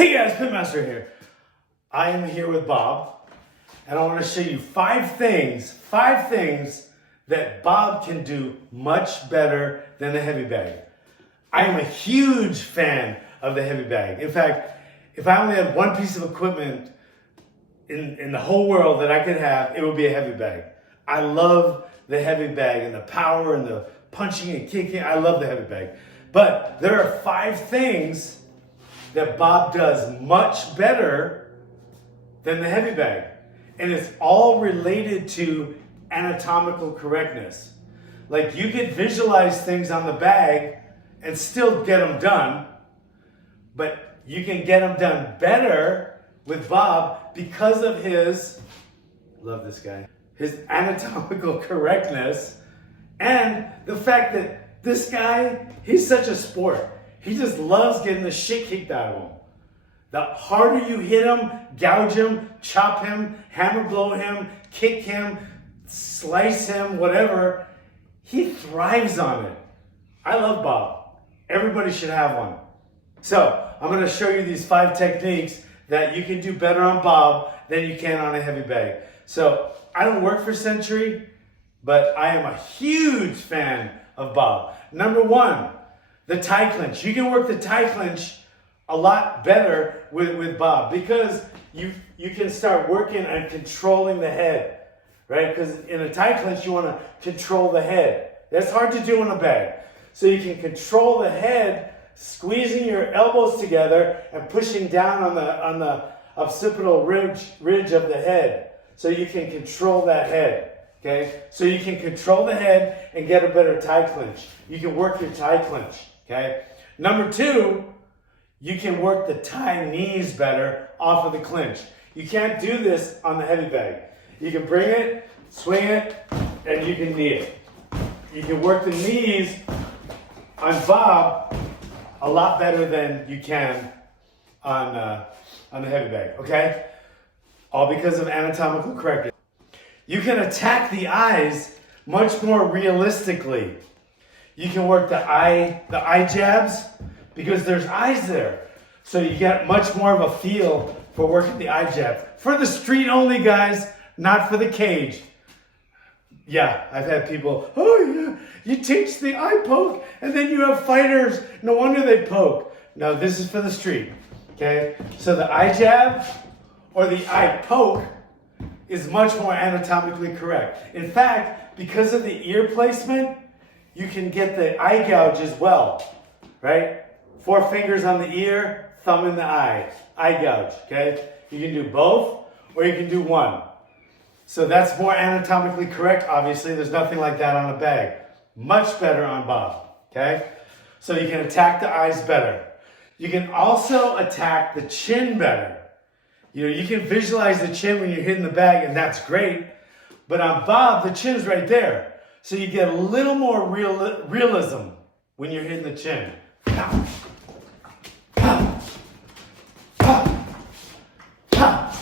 Hey guys, Pitmaster here. I am here with Bob, and I want to show you five things that Bob can do much better than the heavy bag. I am a huge fan of the heavy bag. In fact, if I only had one piece of equipment in the whole world that I could have, it would be a heavy bag. I love the heavy bag and the power and the punching and kicking. I love the heavy bag. But there are five things that Bob does much better than the heavy bag. And it's all related to anatomical correctness. Like, you could visualize things on the bag and still get them done, but you can get them done better with Bob because of his, love this guy, his anatomical correctness, and the fact that this guy, he's such a sport. He just loves getting the shit kicked out of him. The harder you hit him, gouge him, chop him, hammer blow him, kick him, slice him, whatever, he thrives on it. I love Bob. Everybody should have one. So I'm going to show you these five techniques that you can do better on Bob than you can on a heavy bag. So I don't work for Century, but I am a huge fan of Bob. Number one, the tie clinch. You can work the tie clinch a lot better with Bob because you can start working and controlling the head, right? Because in a tie clinch, you want to control the head. That's hard to do in a bag. So you can control the head, squeezing your elbows together and pushing down on the occipital ridge of the head. So you can control that head, okay? So you can control the head and get a better tie clinch. You can work your tie clinch, okay? Number two, you can work the tie knees better off of the clinch. You can't do this on the heavy bag. You can bring it, swing it, and you can knee it. You can work the knees on Bob a lot better than you can on the heavy bag, okay? All because of anatomical correctness. You can attack the eyes much more realistically. You can work the eye jabs because there's eyes there. So you get much more of a feel for working the eye jab. For the street only, guys, not for the cage. Yeah, I've had people, oh yeah, you teach the eye poke and then you have fighters, no wonder they poke. No, this is for the street, okay? So the eye jab or the eye poke is much more anatomically correct. In fact, because of the ear placement, you can get the eye gouge as well, right? 4 fingers on the ear, thumb in the eye gouge, okay? You can do both or you can do one. So that's more anatomically correct, obviously. There's nothing like that on a bag. Much better on Bob, okay? So you can attack the eyes better. You can also attack the chin better. You know, you can visualize the chin when you're hitting the bag, and that's great. But on Bob, the chin's right there. So you get a little more realism when you're hitting the chin. Pow. Pow. Pow. Pow.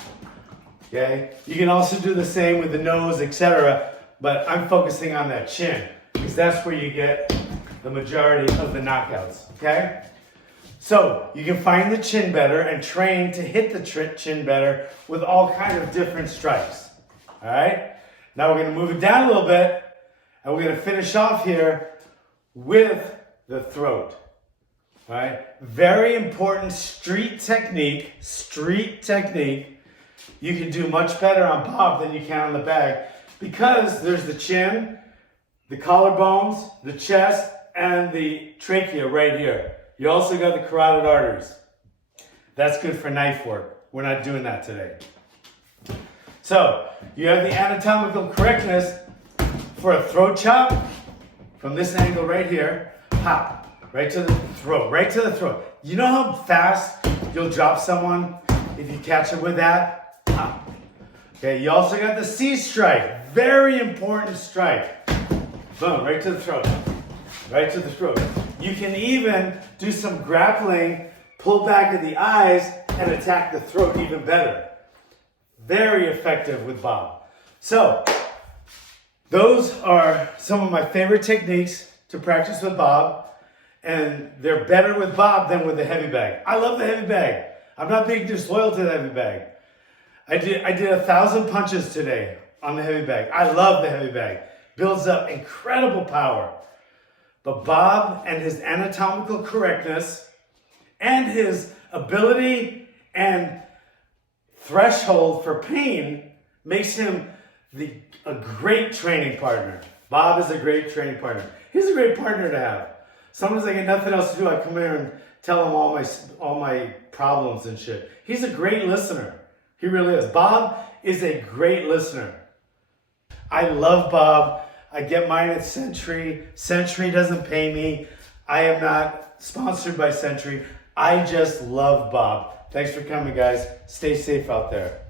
Okay? You can also do the same with the nose, etc. But I'm focusing on that chin because that's where you get the majority of the knockouts. Okay? So you can find the chin better and train to hit the chin better with all kinds of different strikes. All right? Now we're going to move it down a little bit and we're going to finish off here with the throat. All right? Very important street technique. You can do much better on Bob than you can on the bag because there's the chin, the collarbones, the chest, and the trachea right here. You also got the carotid arteries. That's good for knife work. We're not doing that today. So you have the anatomical correctness for a throat chop from this angle right here. Pop, right to the throat, right to the throat. You know how fast you'll drop someone if you catch it with that? Okay, you also got the C strike. Very important strike. Boom, right to the throat. Right to the throat. You can even do some grappling, pull back at the eyes, and attack the throat even better. Very effective with Bob. So, those are some of my favorite techniques to practice with Bob. And they're better with Bob than with the heavy bag. I love the heavy bag. I'm not being disloyal to the heavy bag. I did 1,000 punches today on the heavy bag. I love the heavy bag. Builds up incredible power. But Bob and his anatomical correctness and his ability and threshold for pain makes him a great training partner. Bob is a great training partner. He's a great partner to have. Sometimes I get nothing else to do. I come here and tell him all my problems and shit. He's a great listener. He really is. Bob is a great listener. I love Bob. I get mine at Century. Century doesn't pay me. I am not sponsored by Century. I just love Bob. Thanks for coming, guys. Stay safe out there.